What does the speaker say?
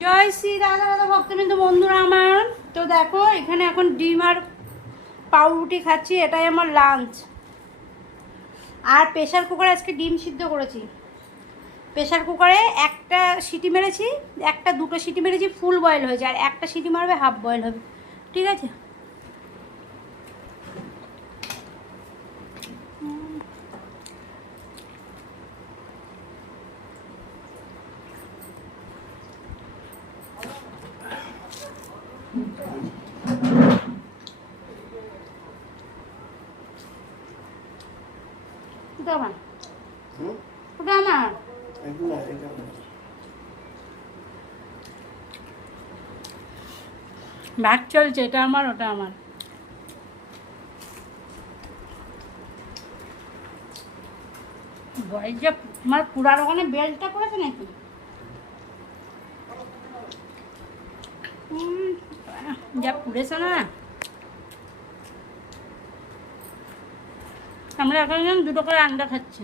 জয় শ্রী রাধা রাধা ভক্তবৃন্দ বন্ধুরা আমার। তো দেখো এখানে এখন ডিম আর পাউরুটি খাচ্ছি, এটাই আমার লাঞ্চ। আর প্রেশার কুকারে আজকে ডিম সিদ্ধ করেছি। প্রেশার কুকারে একটা সিটি মেরেছি, দুটো সিটি মেরেছি, ফুল বয়েল হয়েছে, আর একটা সিটি মারবে হাফ বয়েল হবে। ঠিক আছে। ওটা আমার, ওটা আমার। ভাগ চলছে, এটা আমার ওটা আমার। বয়স যা আমার পুরার ওখানে বেলটা করেছে নাকি? যা পুড়েছে না। আমরা এখন দুটো করে আন্ডা খাচ্ছি।